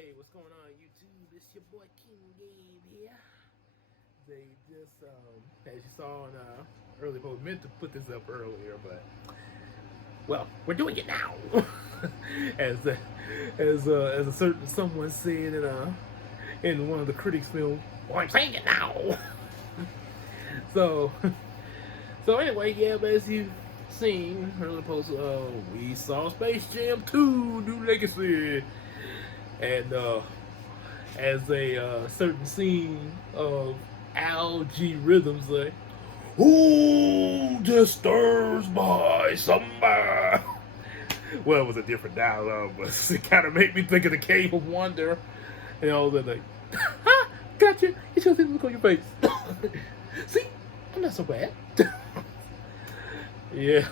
Hey, what's going on, YouTube? It's your boy King Gabe here. They just, as you saw in early post, meant to put this up earlier, but well, we're doing it now. as a certain someone said in one of the critics' film, well, I'm saying it now. so so anyway, yeah, but as you've seen earlier post, we saw Space Jam 2: New Legacy, and as a certain scene of Al G. Rhythms like, who disturbs my summer? Well, it was a different dialogue, but it kind of made me think of the Cave of Wonder. And all that, like, ha, gotcha. You just didn't look on your face. See, I'm not so bad. Yeah,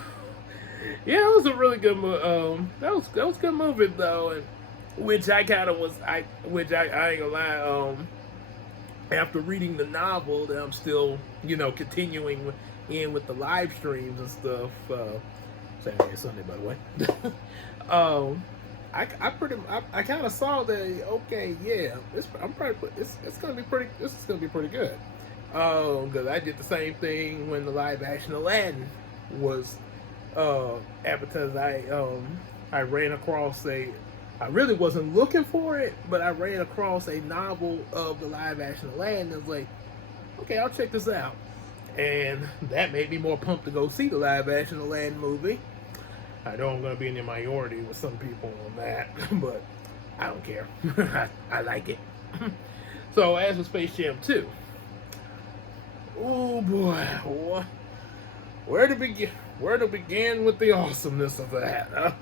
yeah, it was a really good movie. That was a good movie though, and which I kind of was, I ain't gonna lie. After reading the novel, that I'm still, continuing with the live streams and stuff. Saturday and Sunday, by the way. I kind of saw that. Okay, yeah, it's gonna be pretty. This is gonna be pretty good. Because I did the same thing when the live action Aladdin was advertised. I ran across I really wasn't looking for it, but I ran across a novel of the live action Aladdin and was like, okay, I'll check this out. And that made me more pumped to go see the live action Aladdin movie. I know I'm going to be in the minority with some people on that, but I don't care. I like it. So, as with Space Jam 2, oh boy, where to begin with the awesomeness of that?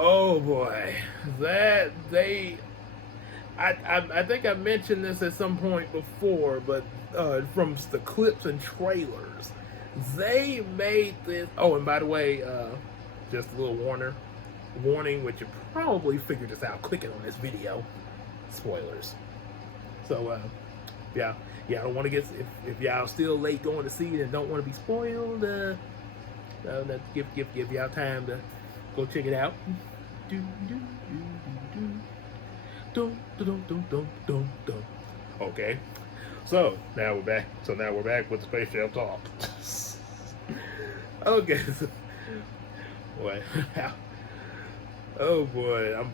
Oh boy, I think I mentioned this at some point before, but from the clips and trailers, they made this. Oh, and by the way, just a little warning, which you probably figured this out clicking on this video. Spoilers. So yeah, I don't want to get, if y'all still late going to see it and don't want to be spoiled, give y'all time to go check it out. Okay, so now we're back with the Space Jam talk. Okay, so, boy, oh boy,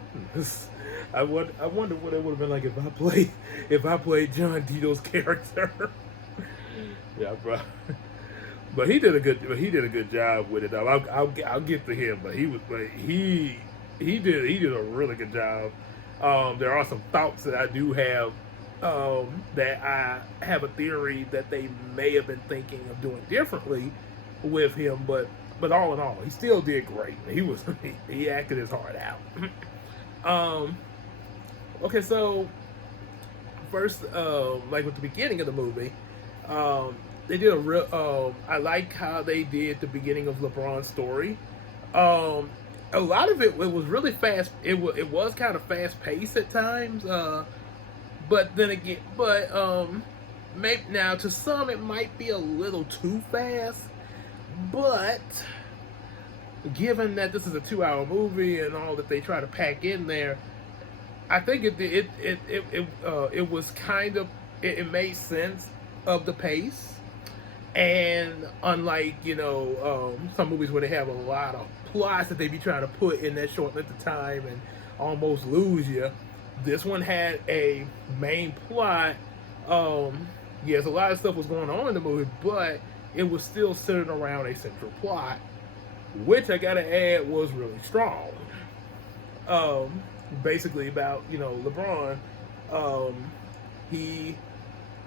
I wonder what it would have been like if I played John Dito's character. Yeah, bro. But he did a good job with it. Though. I'll get to him, but he did a really good job. There are some thoughts that I do have, that I have a theory that they may have been thinking of doing differently with him, but all in all, he still did great. He acted his heart out. Okay, so first, like with the beginning of the movie, they did a real. I like how they did the beginning of LeBron's story. A lot of it was really fast. It was kind of fast paced at times. But then again, maybe now to some it might be a little too fast. But given that this is a 2-hour movie and all that they try to pack in there, I think it was kind of, it made sense of the pace. And unlike, some movies where they have a lot of plots that they be trying to put in that short length of time and almost lose you, this one had a main plot. Yes, a lot of stuff was going on in the movie, but it was still centered around a central plot, which I gotta add was really strong. Basically about, LeBron. He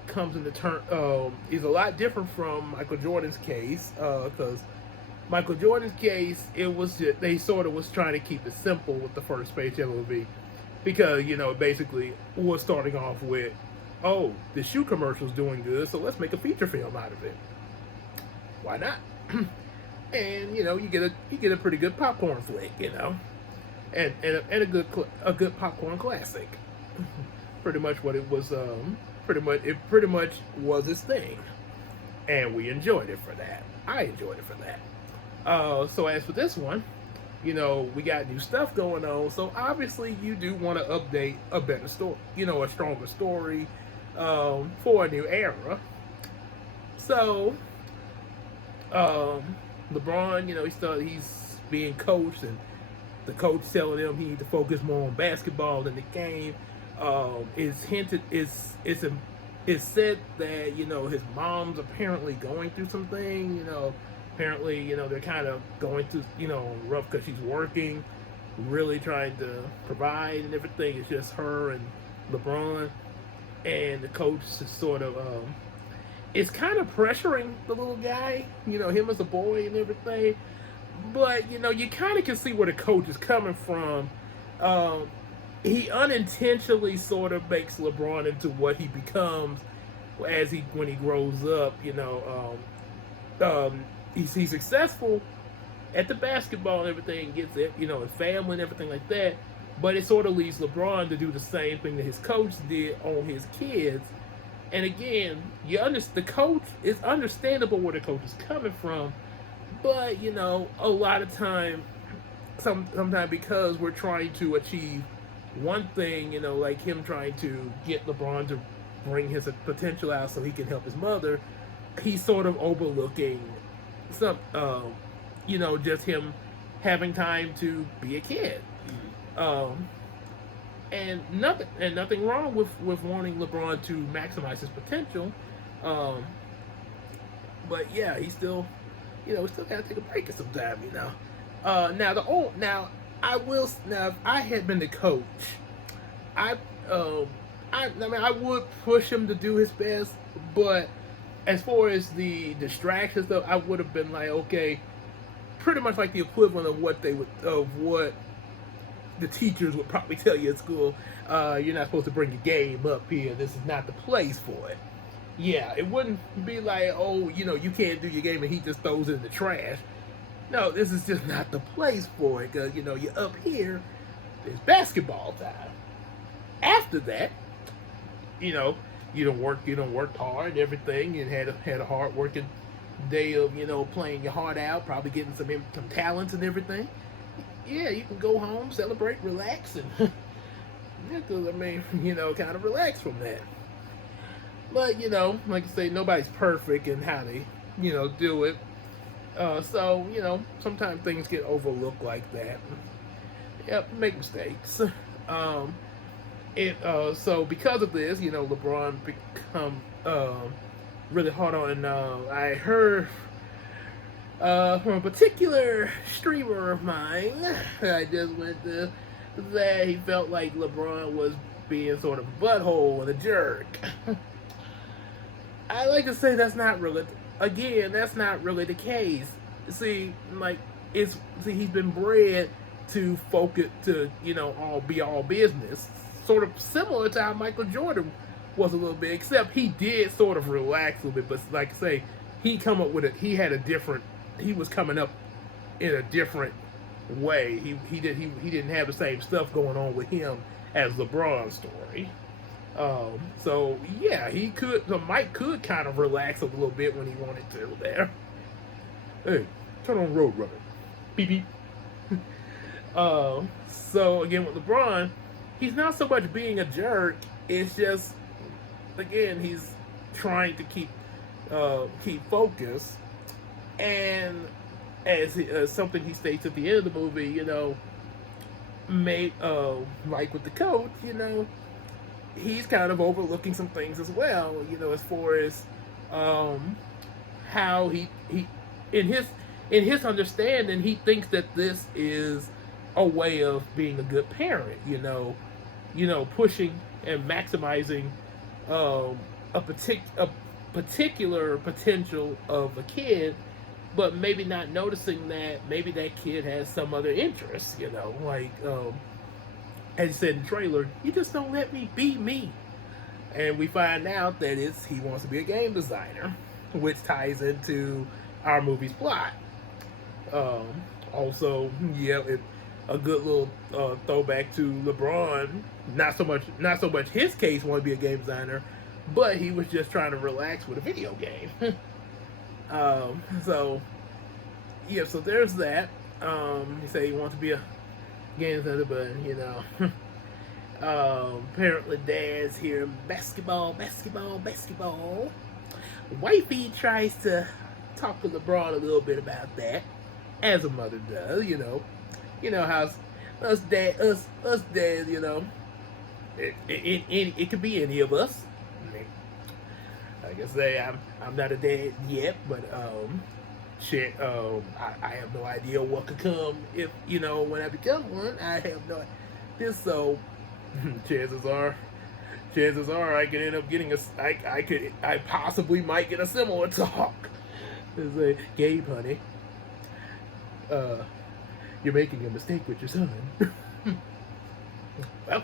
comes into turn, is a lot different from Michael Jordan's case, because Michael Jordan's case, it was just, they sort of was trying to keep it simple with the first Space Jam movie, because it basically was starting off with, oh, the shoe commercial's doing good, so let's make a feature film out of it. Why not? And you get a pretty good popcorn flick, and a good popcorn classic. Pretty much what it was. It pretty much was his thing, and we enjoyed it for that. I enjoyed it for that. So as for this one, you know, we got new stuff going on. So obviously, you do want to update a better story, you know, a stronger story for a new era. So LeBron, you know, he's being coached, and the coach telling him he needs to focus more on basketball than the game. It's hinted, it's said that, you know, his mom's apparently going through something. You know, apparently, you know, they're kind of going through, you know, rough because she's working, really trying to provide and everything. It's just her and LeBron, and the coach is sort of it's kind of pressuring the little guy, you know, him as a boy and everything. But, you know, you kind of can see where the coach is coming from. He unintentionally sort of makes LeBron into what he becomes when he grows up. You know, he's successful at the basketball and everything, gets it, you know, his family and everything like that. But it sort of leaves LeBron to do the same thing that his coach did on his kids. And again, the coach, it's understandable where the coach is coming from, but, you know, a lot of time, sometimes because we're trying to achieve one thing, you know, like him trying to get LeBron to bring his potential out so he can help his mother, he's sort of overlooking some, you know, just him having time to be a kid. And nothing wrong with wanting LeBron to maximize his potential. But yeah, he still, you know, still gotta take a break at some time, you know. Now if I had been the coach, I mean, I would push him to do his best, but as far as the distractions though, I would have been like, okay, pretty much like the equivalent of what the teachers would probably tell you at school. You're not supposed to bring your game up here. This is not the place for it. Yeah, it wouldn't be like, oh, you know, you can't do your game and he just throws it in the trash. No, this is just not the place for it, because, you know, you're up here, it's basketball time. After that, you know, you don't work hard and everything, and had a hard working day of, you know, playing your heart out, probably getting some talents and everything. Yeah, you can go home, celebrate, relax, and I mean, you know, kind of relax from that. But, you know, like I say, nobody's perfect in how they, you know, do it. So, you know, sometimes things get overlooked like that. Yep, make mistakes. So because of this, you know, LeBron become really hard on. And I heard from a particular streamer of mine, I just went to, that he felt like LeBron was being sort of a butthole and a jerk. I like to say that's not really the case. See, like, he's been bred to focus, to, you know, all business, sort of similar to how Michael Jordan was a little bit, except he did sort of relax a little bit. But like I say, he was coming up in a different way. He didn't have the same stuff going on with him as LeBron's story. So yeah, Mike could kind of relax a little bit when he wanted to there. Hey, turn on Road Runner. Beep beep. So again with LeBron, he's not so much being a jerk. It's just, again, he's trying to keep focus, and as something he states at the end of the movie, you know, like with the coach, you know, he's kind of overlooking some things as well, you know, as far as how he in his understanding, he thinks that this is a way of being a good parent, you know, pushing and maximizing a particular potential of a kid, but maybe not noticing that maybe that kid has some other interests, you know, like as you said in the trailer, you just don't let me be me. And we find out that he wants to be a game designer, which ties into our movie's plot. Also, yeah, a good little throwback to LeBron. Not so much his case want to be a game designer, but he was just trying to relax with a video game. So yeah, so there's that. He said he wants to be a game center, but you know, apparently Dad's here. Basketball, basketball, basketball. Wifey tries to talk to LeBron a little bit about that, as a mother does. You know how us dads. It could be any of us. Like I say, I'm not a dad yet, but shit, I have no idea what could come if when I become one. I have no this so chances are I could end up getting I possibly might get a similar talk. It's like, Gabe, honey, you're making a mistake with your son. Well,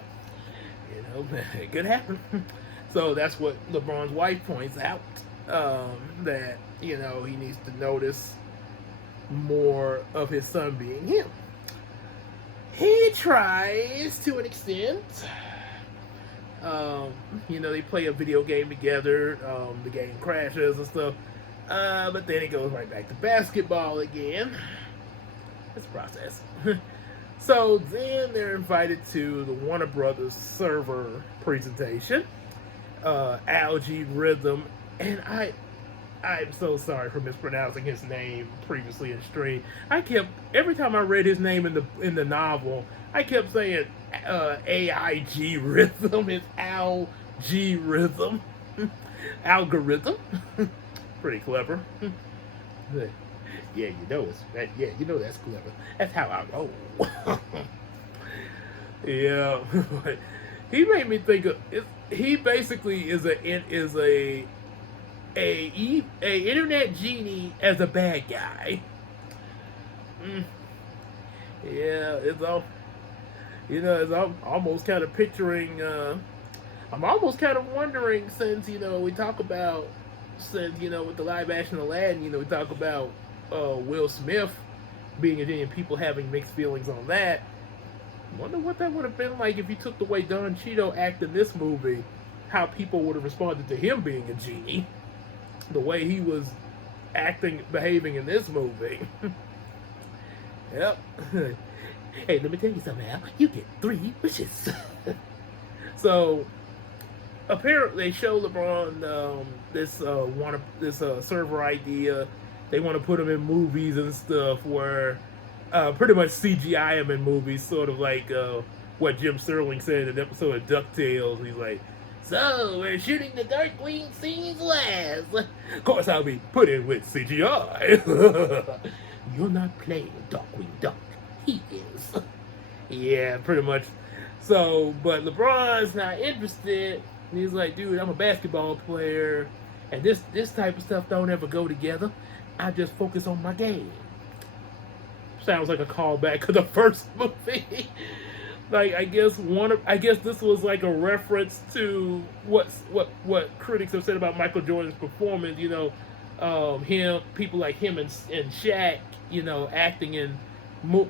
it could happen. So that's what LeBron's wife points out, that he needs to notice more of his son being him. He tries to an extent. They play a video game together. The game crashes and stuff, but then it goes right back to basketball again. It's a process. So then they're invited to the Warner Brothers server presentation. Algae Rhythm, and I'm so sorry for mispronouncing his name previously in stream. Every time I read his name in the novel, I kept saying AIG Rhythm. It's Algae Rhythm. Algorithm. Pretty clever. Yeah, that's clever. That's how I roll. Yeah, he made me think of it. He basically is a internet genie as a bad guy. Yeah, it's almost kind of picturing. I'm almost kind of wondering, since we talk about, with the live action Aladdin, we talk about Will Smith being a genie and people having mixed feelings on that. Wonder what that would have been like if you took the way Don Cheadle acted in this movie, how people would have responded to him being a genie, the way he was behaving in this movie. Yep. Hey, let me tell you something, Al. You get 3 wishes. So, apparently, they show LeBron this server idea. They want to put him in movies and stuff where pretty much CGI him in movies, sort of like what Jim Sterling said in an episode of DuckTales. He's like, so we're shooting the Darkwing scenes last. Of course, I'll be put in with CGI. You're not playing Darkwing Duck. He is. Yeah, pretty much. So, but LeBron's not interested. And he's like, dude, I'm a basketball player, and this type of stuff don't ever go together. I just focus on my game. Sounds like a callback to the first movie. Like, I guess this was like a reference to what critics have said about Michael Jordan's performance. People like him and Shaq, acting in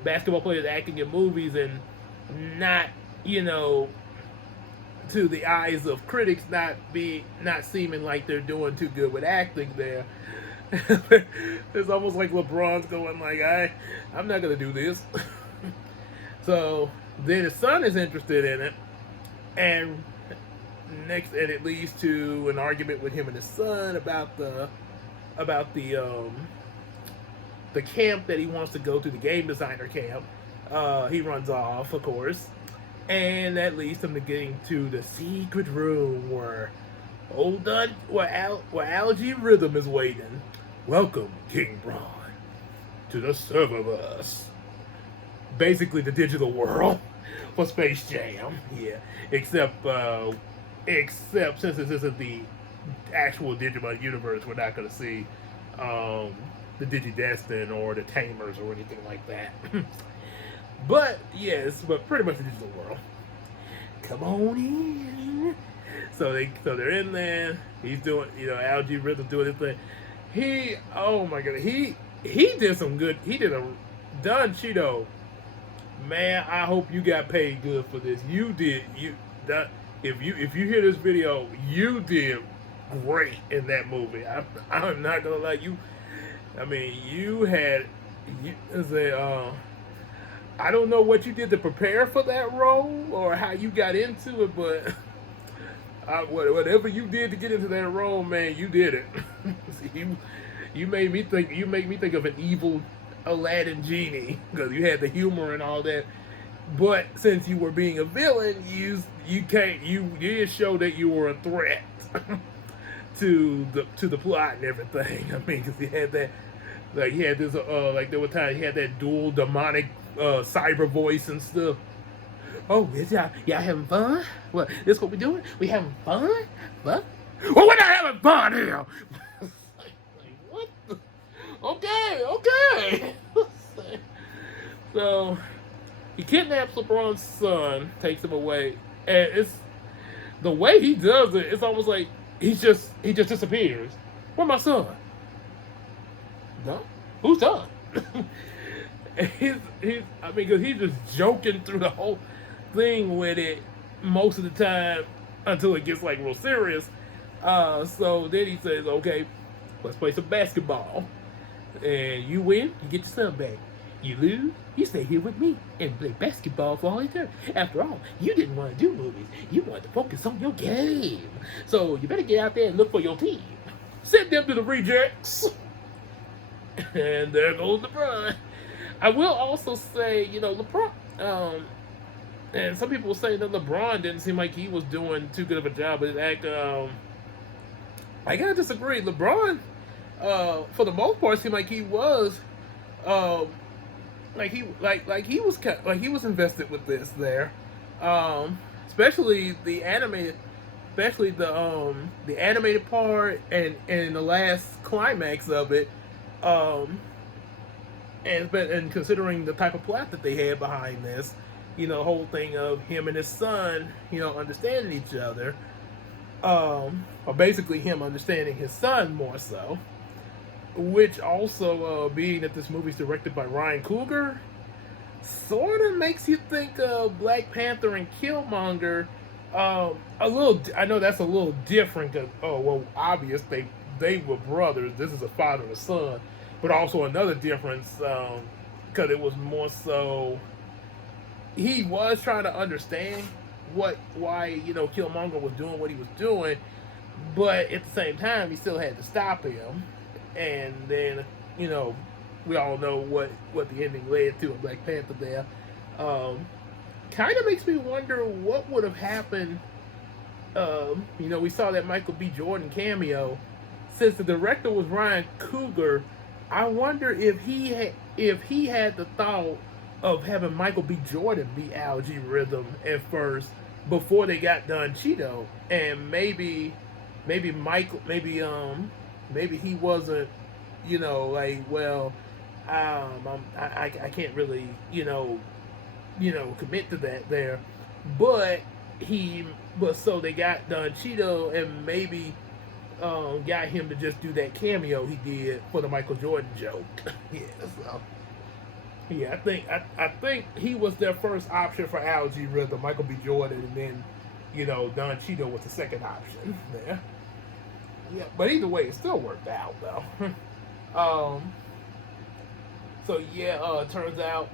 basketball players acting in movies, and not, to the eyes of critics, not seeming like they're doing too good with acting there. It's almost like LeBron's going like, I'm not gonna do this. So then his son is interested in it, and it leads to an argument with him and his son about the camp that he wants to go to, the game designer camp. He runs off, of course, and that leads him to getting to the secret room where Algae Rhythm is waiting. Welcome, King Bron, to the Serververse. Basically, the digital world for Space Jam. Yeah, except since this isn't the actual Digimon universe, we're not going to see the Digidestin or the Tamers or anything like that. But yes, but pretty much the digital world. Come on in. So they're in there. He's doing, Algae Rhythm doing his thing. Oh my god, he did some good. He did Don Cheadle. Man, I hope you got paid good for this. You did. If you hear this video, you did great in that movie. I'm not gonna lie. You had say, I don't know what you did to prepare for that role or how you got into it, but whatever you did to get into that role, man, you did it. You made me think. You make me think of an evil Aladdin genie because you had the humor and all that. But since you were being a villain, you did show that you were a threat to the plot and everything. I mean, because he had that, like he had this like there were times he had that dual demonic cyber voice and stuff. Oh, is y'all having fun? What, this what we doing? We having fun? What? Well, we're not having fun here. like, what? Okay, okay. So he kidnaps LeBron's son, takes him away, and it's the way he does it. It's almost like he just disappears. Where's my son? Done? Who's done? I mean, because he's just joking through the whole thing with it most of the time until it gets like real serious. So then he says, "Okay, let's play some basketball. And you win, you get your son back. You lose, you stay here with me and play basketball for all eternity. After all, you didn't want to do movies. You wanted to focus on your game. So you better get out there and look for your team. Send them to the rejects." And there goes LeBron. I will also say, LeBron, and some people say that LeBron didn't seem like he was doing too good of a job with his act. I gotta disagree. LeBron, for the most part, seemed like he was, he was invested with this there, especially the animated, the animated part and the last climax of it, and considering the type of plot that they had behind this, the whole thing of him and his son, understanding each other, or basically him understanding his son more so, which also, being that this movie's directed by Ryan Coogler, sort of makes you think of Black Panther and Killmonger, a little. I know that's a little different because, obvious they were brothers. This is a father and a son, but also another difference because it was more so he was trying to understand why Killmonger was doing what he was doing, but at the same time he still had to stop him. And then we all know what the ending led to in Black Panther there. Kind of makes me wonder what would have happened. We saw that Michael B. Jordan cameo. Since the director was Ryan Coogler, I wonder if he had the thought of having Michael B. Jordan be Al-G Rhythm at first before they got done Cheeto, and maybe he wasn't, I can't really, commit to that there, but so they got done Cheeto and maybe got him to just do that cameo he did for the Michael Jordan joke. Yeah, so yeah, I think he was their first option for Al-G Rhythm, Michael B. Jordan, and then Don Cheeto was the second option there. Yeah, but either way, it still worked out though. So yeah, it turns out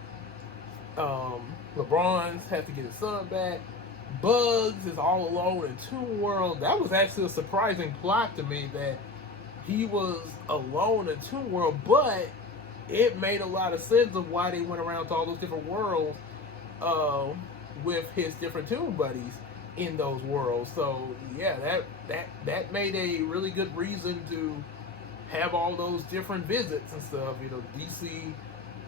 LeBron's has to get his son back. Bugs is all alone in Toon World. That was actually a surprising plot to me that he was alone in Toon World, but it made a lot of sense of why they went around to all those different worlds with his different Toon buddies in those worlds. So yeah, that made a really good reason to have all those different visits and stuff. DC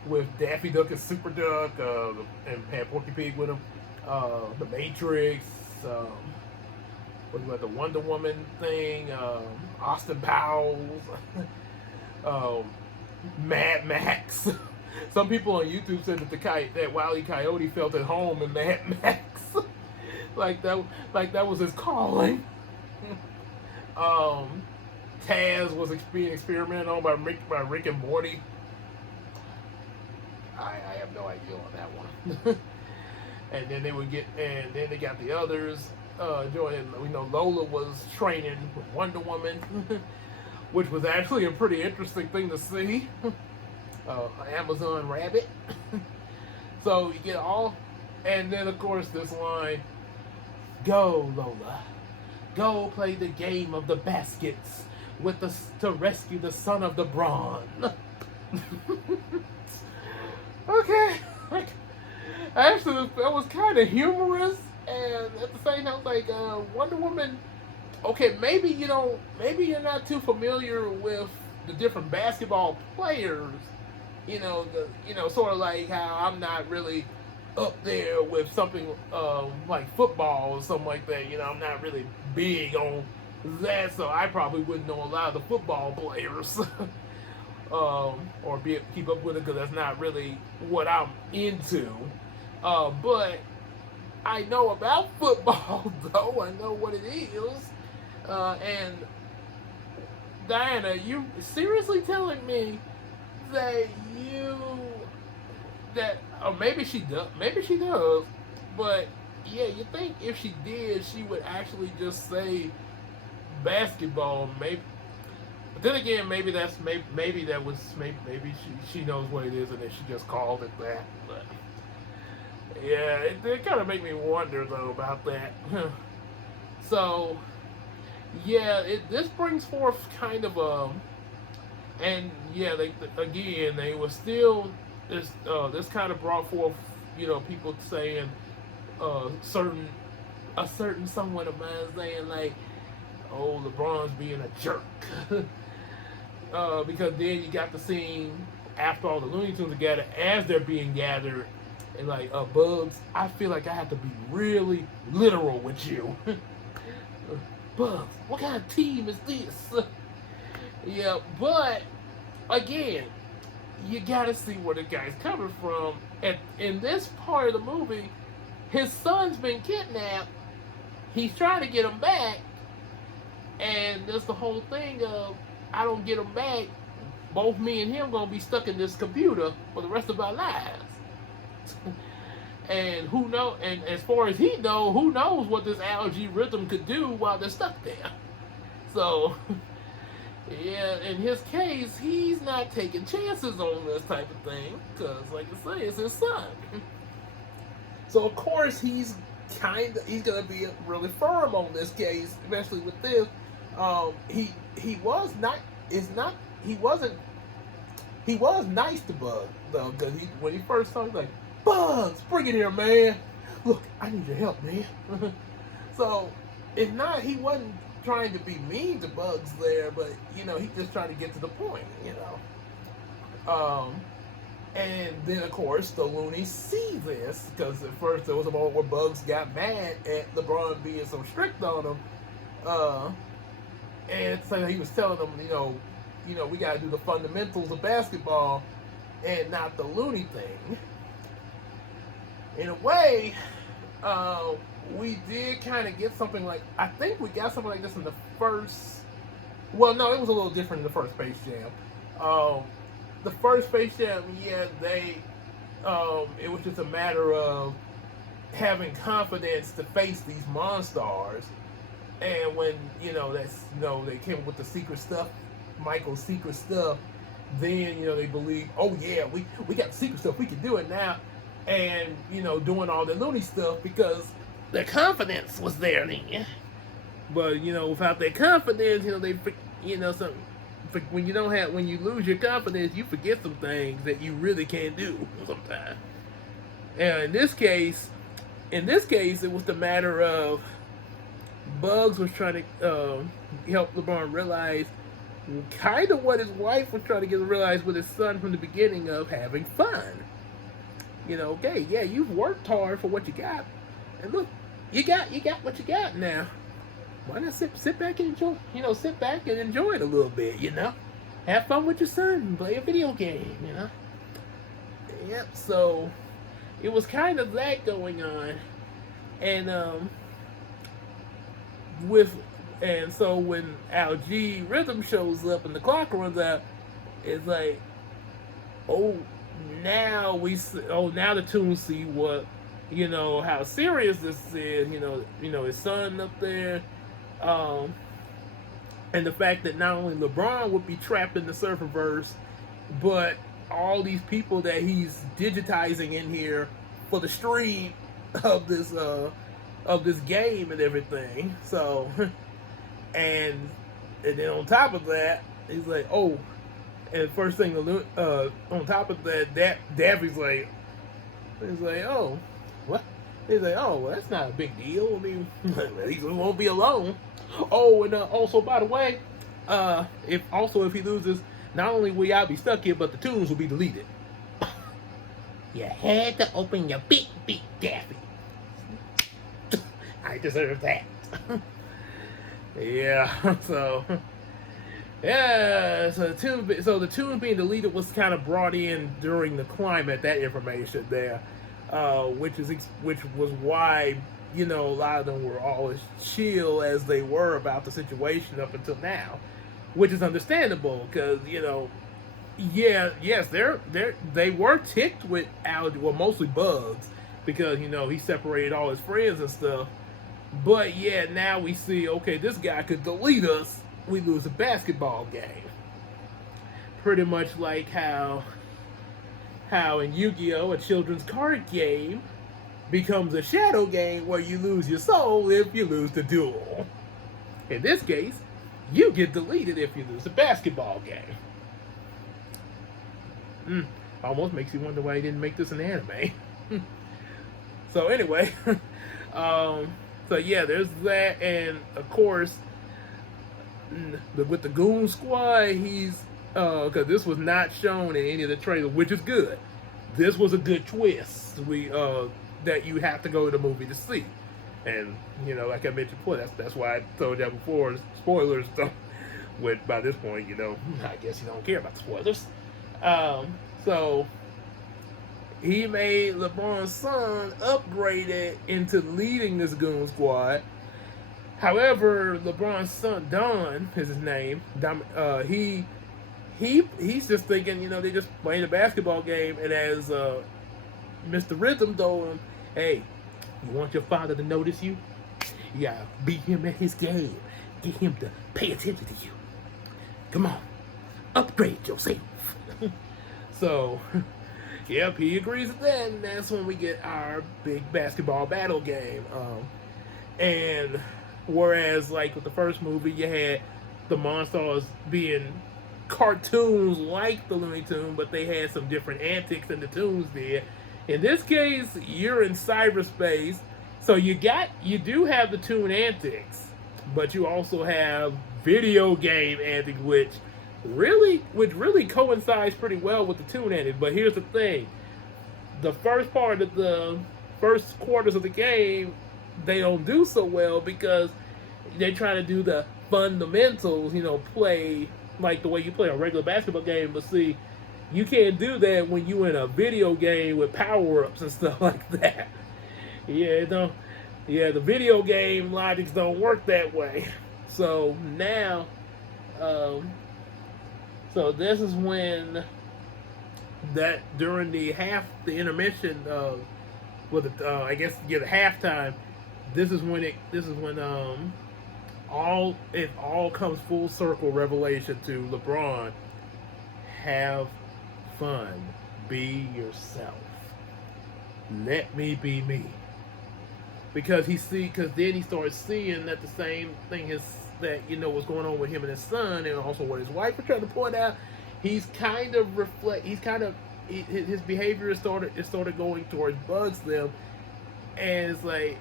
with Daffy Duck and Super Duck, and had Porky Pig with him. The Matrix, what about the Wonder Woman thing? Austin Powers, Mad Max. Some people on YouTube said that Wile E. Coyote felt at home in Mad Max, like that was his calling. Taz was being experimented on by Rick and Morty. I have no idea on that one. And then they got the others joining. Lola was training with Wonder Woman, which was actually a pretty interesting thing to see. Amazon rabbit. So you get all, and then of course this line, "Go Lola, go play the game of the baskets with the to rescue the son of the Brawn." Okay, like actually that was kind of humorous, and at the same time, like Wonder Woman. Okay, maybe you're not too familiar with the different basketball players. Sort of like how I'm not really up there with something like football or something like that. I'm not really big on that, so I probably wouldn't know a lot of the football players. Or keep up with it because that's not really what I'm into. But I know about football, though. I know what it is. And Diana, you seriously telling me that maybe she does, but yeah, you think if she did, she would actually just say basketball, maybe. But then again, maybe she knows what it is and then she just called it that. But yeah, it kind of make me wonder though about that. So yeah, this brings forth kind of and yeah, they were still this kind of brought forth people saying a certain someone of mine saying like, oh, LeBron's being a jerk. Because then you got the scene after all the Looney Tunes together as they're being gathered, and like Bugs, I feel like I have to be really literal with you. Bugs, what kind of team is this? Yeah, but again, you gotta see where the guy's coming from. And in this part of the movie, his son's been kidnapped. He's trying to get him back, and there's the whole thing of, I don't get him back, both me and him gonna be stuck in this computer for the rest of our lives. And who know? And as far as he know, who knows what this algorithm could do while they're stuck there? So, yeah, in his case, he's not taking chances on this type of thing because, like I say, it's his son. So of course he's gonna be really firm on this case, especially with this. He was nice to Bug though, because when he first saw him, he's like, Bugs, bring it here, man. Look, I need your help, man. So he wasn't trying to be mean to Bugs there, but he just trying to get to the point, And then of course the Loonies see this, because at first there was a moment where Bugs got mad at LeBron being so strict on him. And so he was telling them, we got to do the fundamentals of basketball and not the Looney thing. In a way, we did kind of get something like, I think we got something like this in the first, well, no, it was a little different in the first Space Jam. The first Space Jam, yeah, it was just a matter of having confidence to face these monsters. And when, they came up with the secret stuff, Michael's secret stuff, then, they believe, oh yeah, we got the secret stuff, we can do it now. And, doing all the Looney stuff because their confidence was there then. But, without their confidence, when you lose your confidence, you forget some things that you really can't do sometimes. And in this case, it was the matter of Bugs was trying to help LeBron realize kind of what his wife was trying to get him to realize with his son from the beginning of having fun. Okay, yeah, you've worked hard for what you got, and look, you got what you got now. Why not sit back and enjoy? Sit back and enjoy it a little bit. Have fun with your son and play a video game. Yep. So it was kind of that going on, and so when algorithm shows up and the clock runs out, it's like, now the Toons see what, how serious this is, his son up there, and the fact that not only LeBron would be trapped in the Surferverse, but all these people that he's digitizing in here for the stream of this game and everything. So, and then on top of that, he's like, oh, and first thing on top of that, Daffy's like, he's like, oh, what? He's like, oh, well, that's not a big deal. I mean, at least we won't be alone. Oh, and also, by the way, if he loses, not only will y'all be stuck here, but the tunes will be deleted. You had to open your big Daffy. I deserve that. Yeah, so yeah, so the tunes being deleted was kind of brought in during the climate, that information there, which was why, you know, a lot of them were all as chill as they were about the situation up until now, which is understandable because, you know, yes, they were ticked with Al, well, mostly Bugs, because, you know, he separated all his friends and stuff. But yeah, now we see, okay, this guy could delete us, we lose a basketball game. Pretty much like how in Yu-Gi-Oh!, a children's card game becomes a shadow game where you lose your soul if you lose the duel. In this case, you get deleted if you lose a basketball game. Almost makes you wonder why he didn't make this an anime. So anyway, so yeah, there's that, and of course, with the Goon Squad, he's because this was not shown in any of the trailers, which is good. This was a good twist. That you have to go to the movie to see, and you know, like I mentioned before, that's why I told you before. Spoilers, don't. With by this point, you know, I guess you don't care about the spoilers. So he made LeBron's son upgraded into leading this Goon Squad. However, LeBron's son, Don is his name. He's just thinking, you know, they just playing a basketball game, and as Mr. Rhythm told him, hey, you want your father to notice you? You gotta beat him at his game. Get him to pay attention to you. Come on, upgrade yourself. So, yep, he agrees with that, and that's when we get our big basketball battle game. And whereas, like with the first movie, you had the monsters being cartoons like the Looney Tunes, but they had some different antics than the tunes did. In this case, you're in cyberspace, so you do have the tune antics, but you also have video game antics, which really coincides pretty well with the tune antics. But here's the thing: the first part of the first quarters of the game, they don't do so well because they try to do the fundamentals, you know, play like the way you play a regular basketball game. But see, you can't do that when you're in a video game with power-ups and stuff like that. The video game logics don't work that way. So now, so this is when during the intermission, the halftime. This is when it all comes full circle revelation to LeBron. Have fun. Be yourself. Let me be me. Because then he starts seeing that the same thing is that, you know, what's going on with him and his son, and also what his wife was trying to point out. His behavior is started going towards Bugs them, and it's like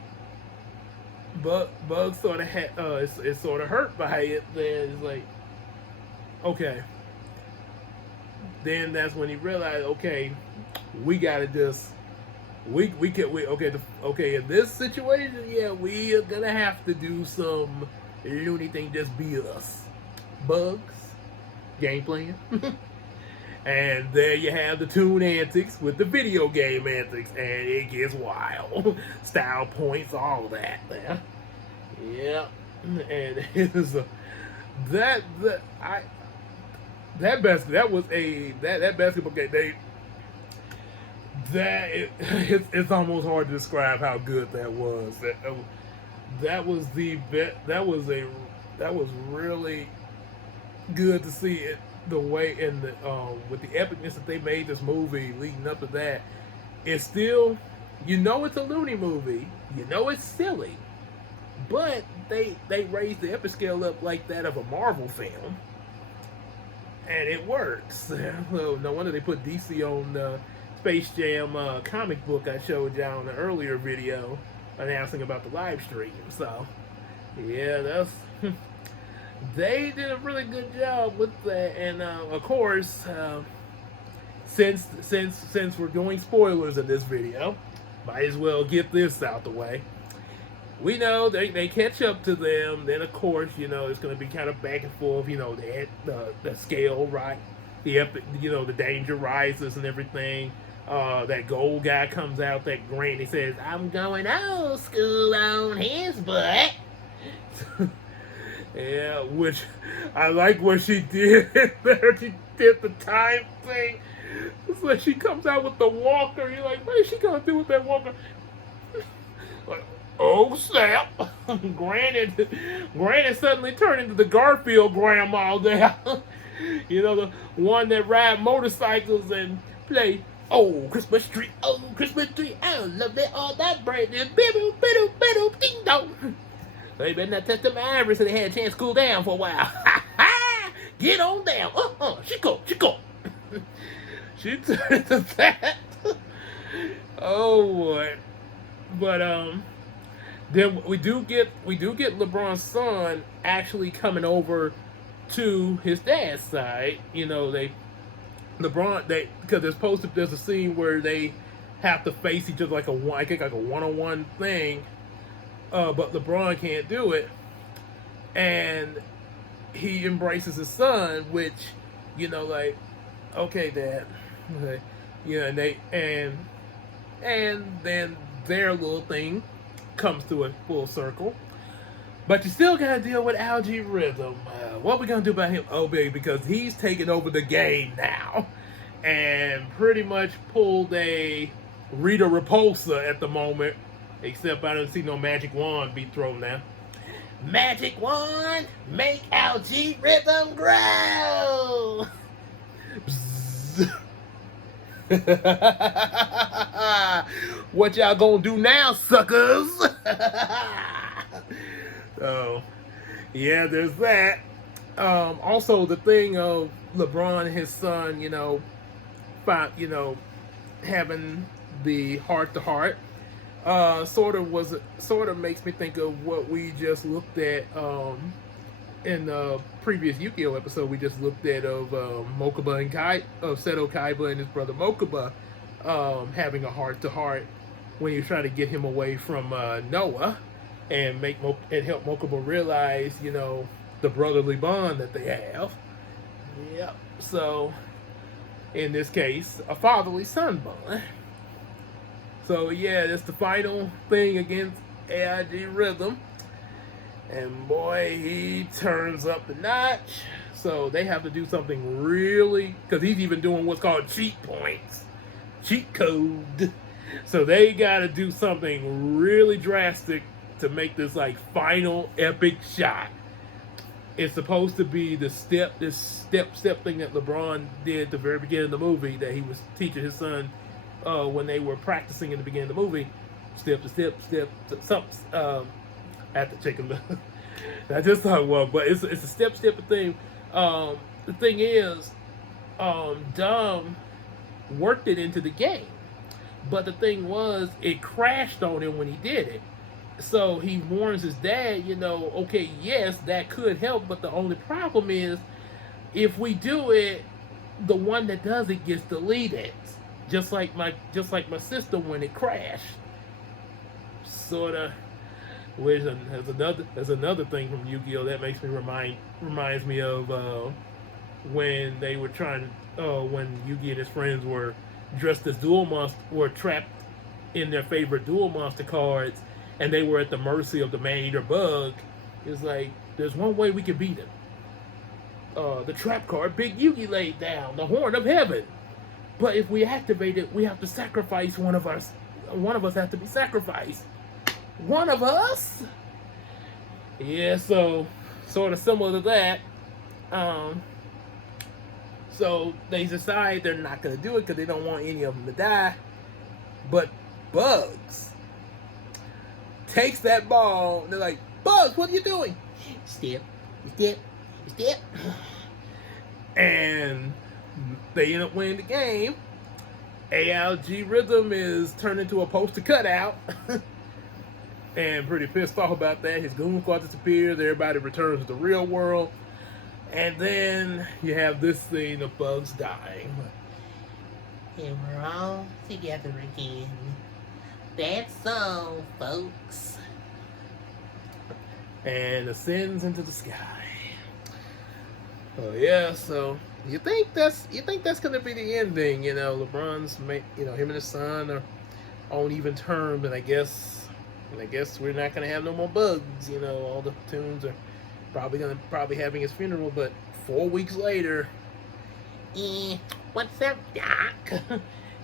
Bugs sort of is sort of hurt by it. Then it's like, okay. Then that's when he realized, okay, we gotta just in this situation, yeah, we are gonna have to do some loony thing, just be us. Bugs, game plan. And there you have the tune antics with the video game antics, and it gets wild. Style points, all that there. Yeah, and it was that basketball game. It's almost hard to describe how good that was. That was really good to see it. the way and the with the epicness that they made this movie leading up to that, it's still, you know, it's a loony movie, you know, it's silly, but they raised the epic scale up like that of a Marvel film, and it works. So no wonder they put DC on the Space Jam comic book I showed y'all in the earlier video announcing about the live stream. So yeah, that's they did a really good job with that. And of course, since we're doing spoilers in this video, might as well get this out the way. We know they catch up to them. Then of course, you know, it's going to be kind of back and forth. You know, the scale, right? The epic, you know, the danger rises and everything. That gold guy comes out, that Granny says, "I'm going old school on his butt." Yeah, which I like what she did there. She did the time thing. It's like she comes out with the walker. You're like, what is she gonna do with that walker? Like, oh snap! Granny suddenly turned into the Garfield grandma there. You know, the one that ride motorcycles and play "Oh Christmas Tree, oh Christmas Tree, I love it, all that brand new biddle biddle biddle ding dong." They better not touch them ivory so they had a chance to cool down for a while. Get on down. She go. She turned to that. Oh boy. But then we do get LeBron's son actually coming over to his dad's side. You know, because there's a scene where they have to face each other like a one-on-one thing. But LeBron can't do it, and he embraces his son, which, you know, like, okay, Dad, okay, you know, and then their little thing comes to a full circle. But you still gotta deal with Al-G Rhythm. What we gonna do about him? Oh, baby, because he's taking over the game now, and pretty much pulled a Rita Repulsa at the moment. Except I don't see no magic wand be thrown now. Magic wand, make Al-G Rhythm grow. What y'all gonna do now, suckers? So, yeah, there's that. Also, the thing of LeBron and his son, you know, having the heart-to-heart. Sort of makes me think of what we just looked at in the previous Yu-Gi-Oh episode. We just looked at of Mokuba and Seto Kaiba and his brother Mokuba having a heart-to-heart when you're trying to get him away from Noah and help Mokuba realize, you know, the brotherly bond that they have. Yep. So in this case, a fatherly son bond. So yeah, that's the final thing against AIG Rhythm. And boy, he turns up the notch. So they have to do something really, because he's even doing what's called cheat points. Cheat code. So they got to do something really drastic to make this like final epic shot. It's supposed to be this step thing that LeBron did at the very beginning of the movie that he was teaching his son when they were practicing in the beginning of the movie. Step to step. I have to check a look. I just thought, well, but it's a step thing. The thing is, Dom worked it into the game, but the thing was, it crashed on him when he did it. So he warns his dad, you know, okay, yes, that could help, but the only problem is, if we do it, the one that does it gets deleted, just like my system when it crashed. Sorta. Which there's another thing from Yu-Gi-Oh that makes me reminds me of when they were trying when Yugi and his friends were dressed as duel monster, were trapped in their favorite duel monster cards, and they were at the mercy of the man-eater bug. It's like, there's one way we can beat him. The trap card Big Yugi laid down, the Horn of Heaven. But if we activate it, we have to sacrifice one of us. One of us has to be sacrificed. One of us? Yeah, so sort of similar to that. So they decide they're not going to do it because they don't want any of them to die. But Bugs takes that ball and they're like, Bugs, what are you doing? Step, step, step. And they end up winning the game. ALG Rhythm is turned into a poster cutout. And pretty pissed off about that. His goon squad disappears. Everybody returns to the real world. And then you have this scene of Bugs dying. And we're all together again. That's all, folks. And ascends into the sky. Oh yeah, so you think that's gonna be the ending? You know, LeBron's him and his son are on even terms, and I guess we're not gonna have no more Bugs. You know, all the tunes are probably having his funeral, but 4 weeks later, What's up, Doc?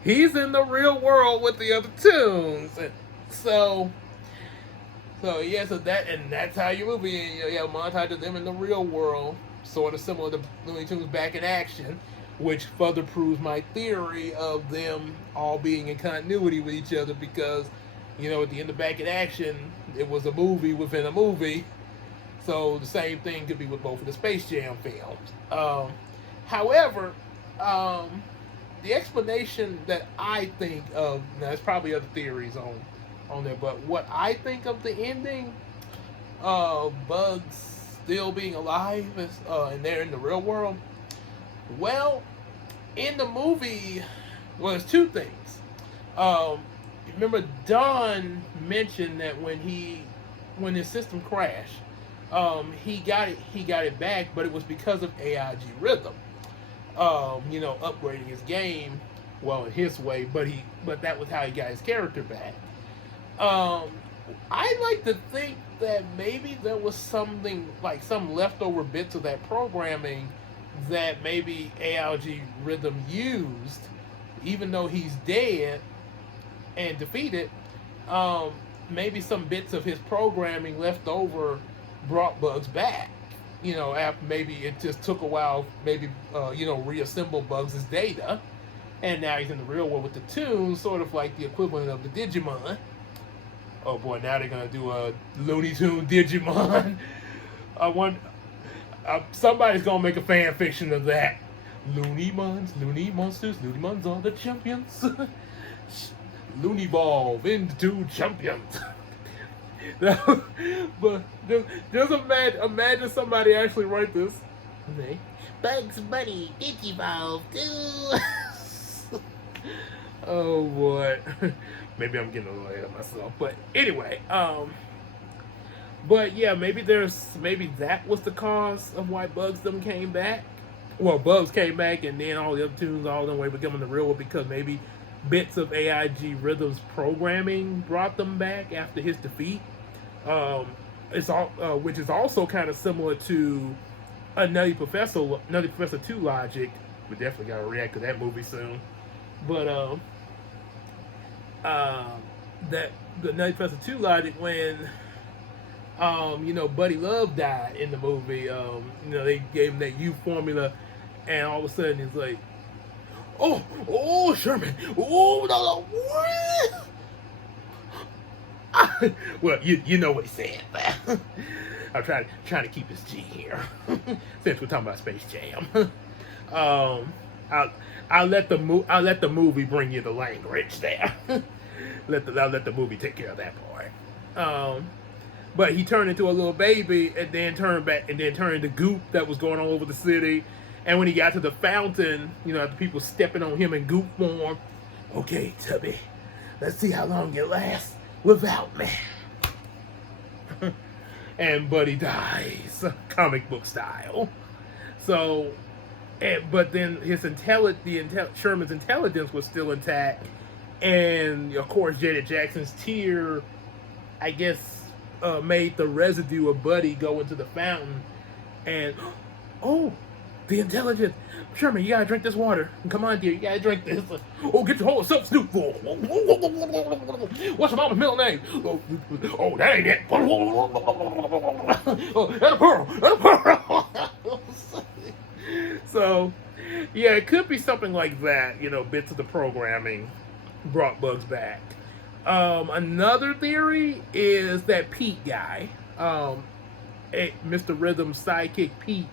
he's in the real world with the other tunes. And so that's how your movie, you have a montage of them in the real world, sort of similar to Looney Tunes Back in Action, which further proves my theory of them all being in continuity with each other because, you know, at the end of Back in Action, it was a movie within a movie. So the same thing could be with both of the Space Jam films. However, the explanation that I think of, now there's probably other theories on there, but what I think of the ending, Bugs still being alive and they're in the real world. Well, in the movie, well, there's two things. Remember Don mentioned that when his system crashed, he got it back, but it was because of AIG Rhythm. Upgrading his game, well, in his way, but that was how he got his character back. I like to think that maybe there was something like some leftover bits of that programming that maybe AIG Rhythm used, even though he's dead and defeated. Maybe some bits of his programming left over brought Bugs back. You know, after maybe it just took a while, maybe reassemble Bugs' data, and now he's in the real world with the tunes, sort of like the equivalent of the Digimon. Oh boy, now they're gonna do a Looney Tune Digimon. I want somebody's gonna make a fan fiction of that. Looney Monsters, Looney Mons are the champions. Looney Evolve into champions. But just imagine somebody actually write this. Okay. Bugs Bunny Digivolve too. Oh boy. Maybe I'm getting a little ahead of myself. But anyway, but yeah, maybe that was the cause of why Bugs them came back. Well, Bugs came back and then all the other tunes all the way becoming the real one because maybe bits of AIG Rhythm's programming brought them back after his defeat. Which is also kind of similar to a Nutty Professor 2 logic. We definitely gotta react to that movie soon. But that the Nutty Professor 2 logic when Buddy Love died in the movie. They gave him that U formula, and all of a sudden it's like, oh Sherman, oh no. Well, you know what he said. I'm trying to keep his G here, since we're talking about Space Jam. I'll let the movie bring you the language there. I'll let the movie take care of that part. But he turned into a little baby and then turned into goop that was going all over the city. And when he got to the fountain, after people stepping on him in goop form, okay, Tubby, let's see how long it lasts without me. And Buddy dies, comic book style. So, but then Sherman's intelligence was still intact, and of course Janet Jackson's tear, I guess, made the residue of Buddy go into the fountain, and the intelligence. Sherman, you gotta drink this water. Come on, dear, you gotta drink this. Oh, get your whole self, Snoop. What's your mama's middle name? Oh, that ain't it. And a pearl. So, Yeah, it could be something like that. You know, bits of the programming brought Bugs back. Another theory is that Pete guy, Mr. Rhythm's sidekick Pete,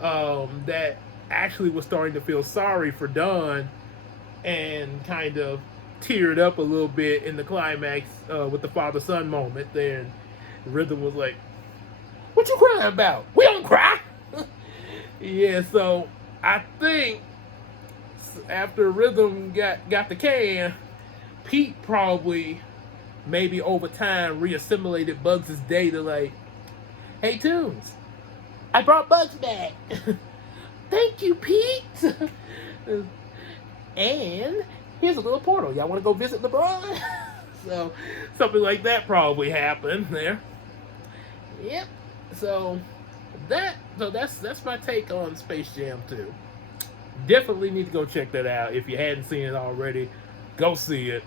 that actually was starting to feel sorry for Don and kind of teared up a little bit in the climax with the father-son moment. Then Rhythm was like, "What you crying about? We don't cry." Yeah, so I think after Rhythm got the can, Pete probably maybe over time reassimilated Bugs' data like, "Hey Tunes, I brought Bugs back. Thank you, Pete." And here's a little portal. Y'all want to go visit LeBron? So something like that probably happened there. Yep. So that's my take on Space Jam 2. Definitely need to go check that out. If you hadn't seen it already, go see it.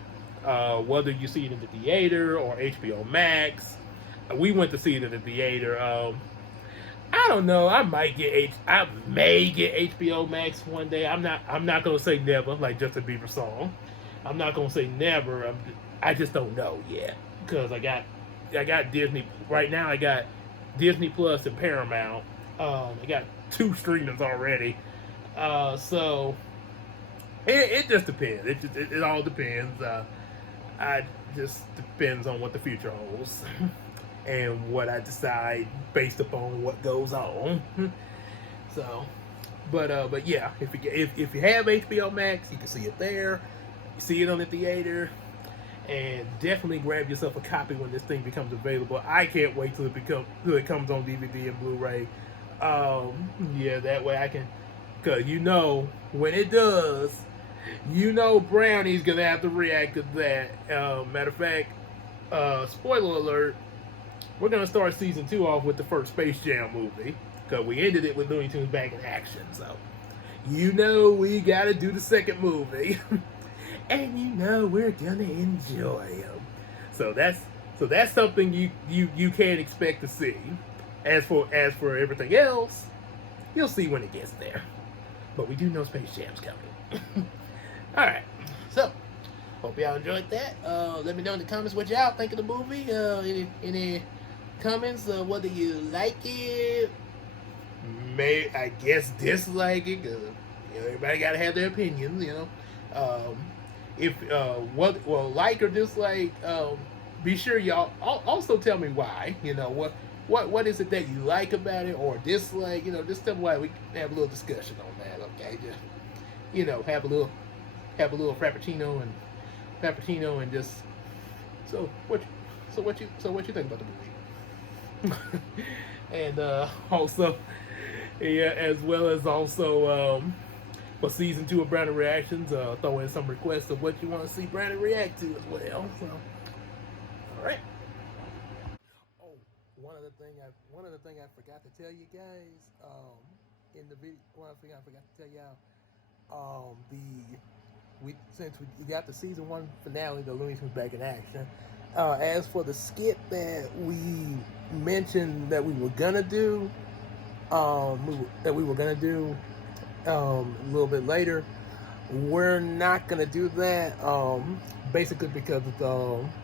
Whether you see it in the theater or HBO Max. We went to see it in the theater. I don't know. I may get HBO Max one day. I'm not gonna say never, like Justin Bieber song. I'm not gonna say never. I just don't know yet because I got Disney right now. I got Disney Plus and Paramount. I got 2 streamers already. So it just depends. It all depends. I just depends on what the future holds. And what I decide based upon what goes on. So, but yeah, if you have HBO Max, you can see it there. You see it on the theater, and definitely grab yourself a copy when this thing becomes available. I can't wait till it comes on DVD and Blu-ray. Yeah, that way I can, cause when it does, Brownie's gonna have to react to that. Matter of fact, spoiler alert. We're going to start season 2 off with the first Space Jam movie. Because we ended it with Looney Tunes back in action. So, we got to do the second movie. And we're going to enjoy them. So that's something you can expect to see. As for everything else, you'll see when it gets there. But we do know Space Jam's coming. Alright. So, hope y'all enjoyed that. Let me know in the comments what y'all think of the movie. Any comments whether you like it, I guess dislike it, because everybody gotta have their opinions. If like or dislike, be sure y'all also tell me why. What is it that you like about it or dislike? Just tell me why. We can have a little discussion on that. Okay, just have a little frappuccino and just what you think about the movie. And also, yeah, as well as also for season 2 of Brownie Reactions, throw in some requests of what you want to see Brownie react to as well. So, all right. Oh, one other thing I forgot to tell you guys in the video. One thing I forgot to tell y'all. Since we got the season 1 finale, the Looney Tunes back in action. As for the skit that we mentioned that we were gonna do, a little bit later, we're not gonna do that. Basically because we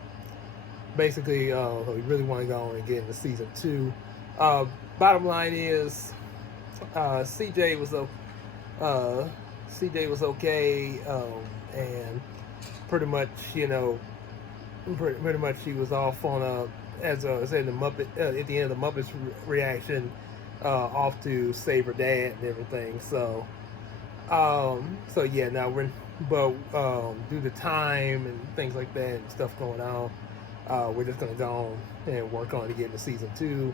really want to go on and get into season 2. Bottom line is, CJ was okay, and pretty much she was off on as I said, the Muppet at the end of the Muppets reaction, off to save her dad and everything. So yeah, now due to time and things like that and stuff going on, we're just gonna go on and work on to get into season 2,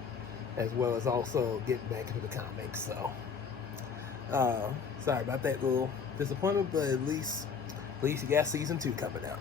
as well as also getting back into the comics. So sorry about that little disappointment, but at least you got season 2 coming out.